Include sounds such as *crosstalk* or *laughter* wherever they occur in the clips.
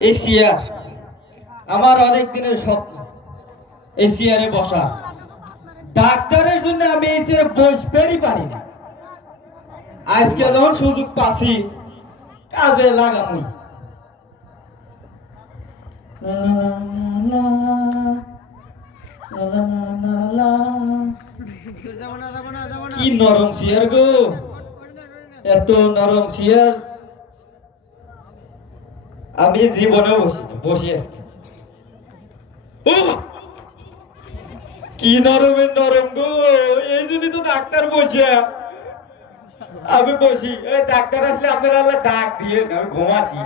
এই চেয়ার আমার অনেক দিনের স্বপ্ন এই চেয়ারে বসা। ডাক্তারের জন্য আমি এই চেয়ারে বসতেই পারি না। আজকে যখন সুযোগ পাচ্ছি কাজে লাগামুই লা লা লা লা লা, লা লা লা লা লা। কি নরম চেয়ার গো। এত নরম চেয়ার। আমি জীবনেও বসি না, বসি আজকে! কি নরমের নরম গো এই জন্যই তো ডাক্তার বসে। আমি বসি। এই ডাক্তার আসলে আপনারা আল্লাহ ডাক দিয়ে আমি ঘুমাসি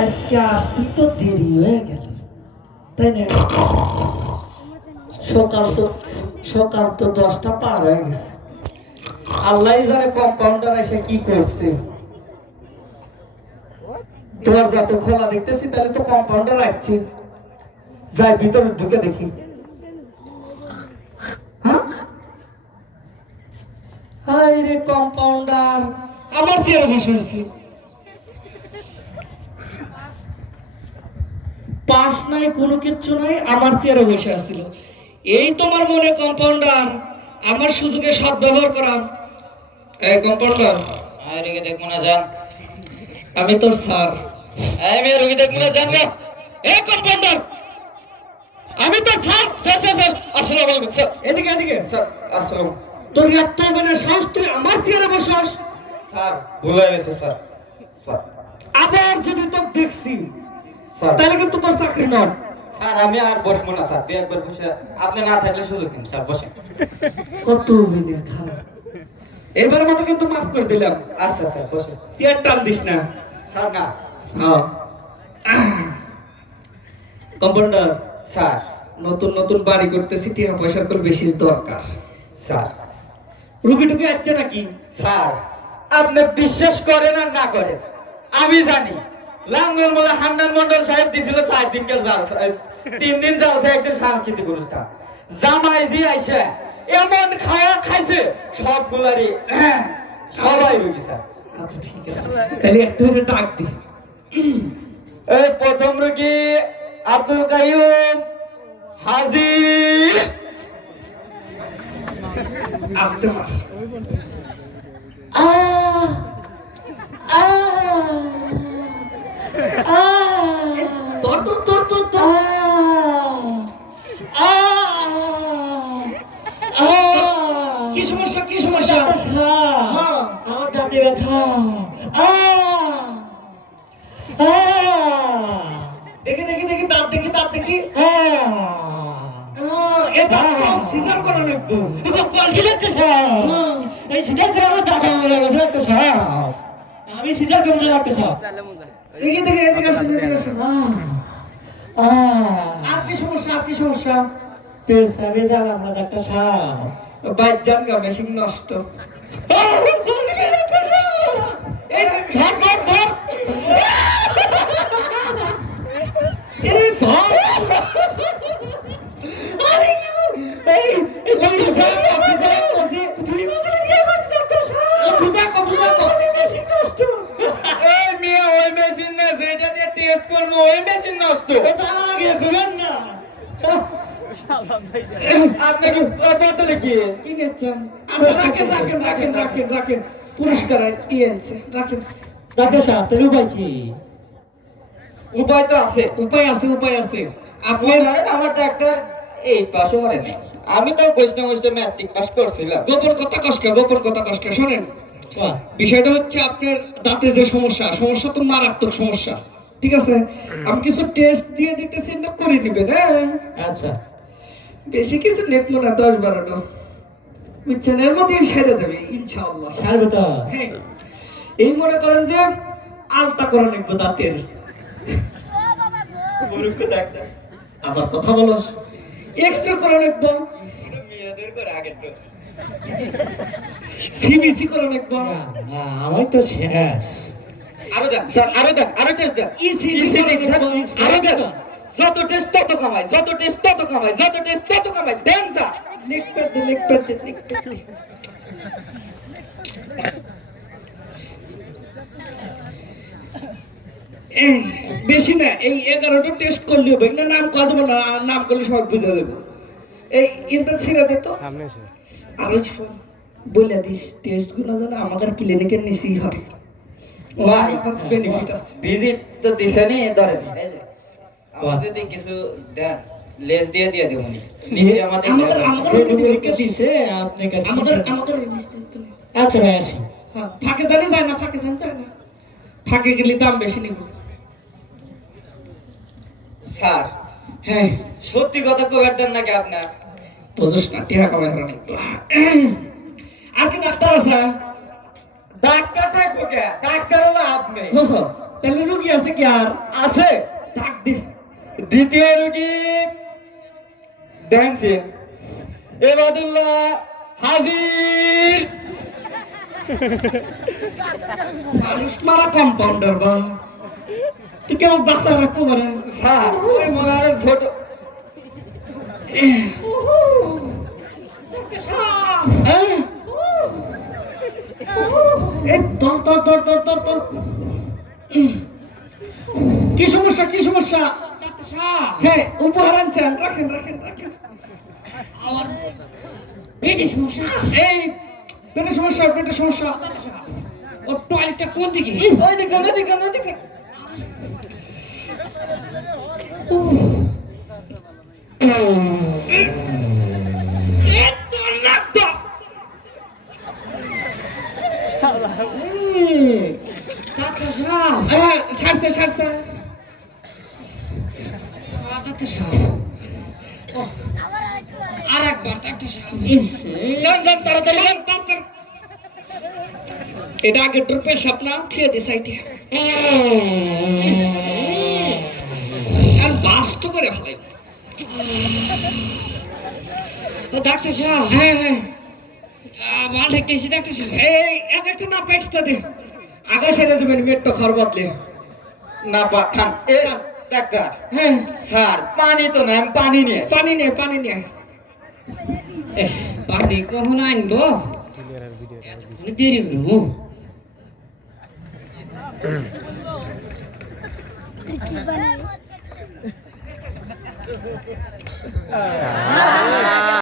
আজকে আসতেই তো দেরি হয়ে গেল। তাই না? সকাল তো সকাল তো দশটা পার হয়ে গেছে। আল্লাহ জানে কম্পাউন্ডার এসে কি করছে। দরজা তো খোলা দেখতেছি, তাহলে তো কম্পাউন্ডার রাখছি। যাই, ভিতরে ঢুকে দেখি হ্যাঁ হাই রে কম্পাউন্ডার আমার চেয়ারে বসে হয়েছি। পাস নাই কোনো কিচ্ছু নাই আমার চেয়ারে বসে আসছিল এই তোমার মনে কম্পাউন্ডার আমার সুযোগে সব ব্যবহার করা। এই কম্পাউন্ডার আয় রোগী দেখব না যান। আমি তোর স্যার। আয় মেয়ে রোগী দেখব না যান না। এই কম্পাউন্ডার আমি তোর স্যার। স্যার স্যার স্যার আসসালামু আলাইকুম স্যার। এদিকে এদিকে স্যার আসসালাম তোর এত মানে সাহস তুই আমার চেয়ারে বসাস? স্যার ভুল হয়ে গেছে স্যার। আবার যদি তোর দেখছি স্যার। তাহলে কিন্তু তোর চাকরি নয়। স্যার আমি আর বসবো না স্যার। দুই একবার বসে আপনি না থাকলে সুযোগ দিন স্যার। বসেন। কত খারাপ এবার মতো কিন্তু মাফ করে দিলাম। আচ্ছা স্যার বসেন। চেয়ার টান দিস না। স্যার না। Compounder sir. নতুন নতুন বাড়ি করতেছি টিয়া পয়সার করে বেশি দরকার। স্যার। রুগী টুকি আসছে নাকি? স্যার আপনি বিশ্বাস করেন আর না করেন? আমি জানি। লাঙ্গল মোলা হান্নান মন্ডল সাহেব দিছিল চার দিনকার জালসা তিন দিন জালসা একদিন সাংস্কৃতিক অনুষ্ঠান। জামাই জি আইসে এমন খায়া খাইছে সবগুলারই *clears throat* সবাই রুগী স্যার। আচ্ছা ঠিক আছে। তাহলে একটু ডাক দি। *clears throat* এই প্রথম রুগী আব্দুল কাইয়ুম হাজির আসতে পার তোর তোর তোর তোর তোর। কি সমস্যা কি সমস্যা? হ্যাঁ। আমার দাঁতে ব্যথা। দেখি দেখি দেখি দাঁত দেখি দাঁত দেখি। আহ, এ দাঁত সিজার করা লাগবে। হ্যাঁ। এই সিজার করে আমার দাঁত আমার গেছে একটা সাপ আমি সিজার করে সাপ দেখি দেখি এদিকে আসেন। এদিকে আসেন আর কি সমস্যা আর কি সমস্যা? পেশাবে জ্বালাম না একটা সাপ বাইজান গা মেশিন নষ্ট। ধর ধর ধর। ধর। বোতলে কি কি নিচ্ছেন? আচ্ছা, রাখেন, রাখেন, রাখেন, রাখেন, রাখেন। পুরস্কার ইয়েছে রাখেন। ডাক্তার সাহেব তাহলে উপায় কি? উপায় তো আছে। উপায় আছে উপায় আছে। আপনি ধরেন আমার ডাক্তার এই পাশে করেন। আমি তো বৈষ্ণব বৈষ্ণব ম্যাট্রিক পাস করছিলাম। গোপন কথা কষ্ট গোপন কথা কষ্ট শোনেন। বিষয়টা হচ্ছে আপনার দাঁতের যে সমস্যা সমস্যা তো মারাত্মক সমস্যা। ঠিক আছে? আমি কিছু টেস্ট দিয়ে দিতেছি না করে নিবেন হ্যাঁ? আচ্ছা। বেশি কিছু লিখব না দশ বারোটা। এর মধ্যে সেরে দেবে ইনশাআল্লাহ। সারবে তো হ্যাঁ। এই মনে করেন যে আলতা করে নিবো দাঁতের আবার কথা বলো। এক্সরে করে নিবো মেয়েদের করে আগের সিবিসি করেন একবার আমার তো শেষ। আরও দেন স্যার আরও দেন আরও টেস্ট দেন। করেন স্যার, একবার। আরও দেন। যত টেস্ট তত কামাই যত টেস্ট তত কামাই যত টেস্ট তত কামাই দেন স্যার। এই বেশি না এই এগারোটা টেস্ট করলে হবে। না নাম কত না আর নাম করলে সব বুঝে দেবো। এই ইন্টার ছেড়ে দে তো। আর বলে দিস টেস্টগুলো যেন আমাদের ক্লিনিকের নিচেই হয়। ভাই বেনিফিট আছে। ভিজিট তো দিছেনি ধরেন। যে, যদি কিছু দেন। লেস দিয়ে দিয়ে দেবো নিচে আমাদের আমাদের আমাদের দিছে আপনাকে আমাদের আমাদের এই নিশ্চয়ই তো নেই। আচ্ছা ভাই আসি। হ্যাঁ, ফাঁকে জানি যায় না ফাঁকে জানি যায় না। ফাঁকে গেলে দাম বেশি নিব। স্যার হ্যাঁ। সত্যি কথা কবার দেন নাকি আপনার? বুঝোস না টিহা কামাই হারা নিব আর কি ডাক্তার আছে? ডাক্তার থাকব কে? ডাক্তার হলো আপনি হো, হো, তাহলে রুগী আছে কি আর? আছে। ডাক দে। দ্বিতীয় রোগী দেখছি এবাদুল্লাহ হাজির। মানুষ মারা কম্পাউন্ডার বা তুই কেমন বাসা রাখব পারে স্যার ওই মনে হয়। ছোট এই তোর তোর তোর তোর তোর তোর। উম। কি সমস্যা কি সমস্যা? হ্যাঁ উপহার আনছেন। রাখেন রাখেন। পেটের সমস্যা? এই পেটের সমস্যা পেটের সমস্যা। ও টয়লেটটা কোন দিকে? ওই দেখছেন ওই দেখছেন ওই দেখছেন এ তোর নাক তো। হুম। ডাক্তার সাহেব হ্যাঁ সারছে সারছে ডাক্তার সাহেব ও, আর একবার ডাক্তার সাহেব যান যান তাড়াতাড়ি যান। ডাক্তার এটা আগে তোর পেশাব না থুয়ে দে সাইডে আর বাস্ট করে ও ডাক্তার সাহেব হ্যাঁ হ্যাঁ। মাল দেখতেছি ডাক্তার সাহেব এই এক একটা না পেক্সটা দে। আগে সেরে যাবেন মেট্টো খর বদলে। না পা খান। এ ডাক্তার হ্যাঁ। স্যার পানি তো না আমি পানি নিয়ে পানি নে পানি নে পানি কখন আনব? দেরি করব।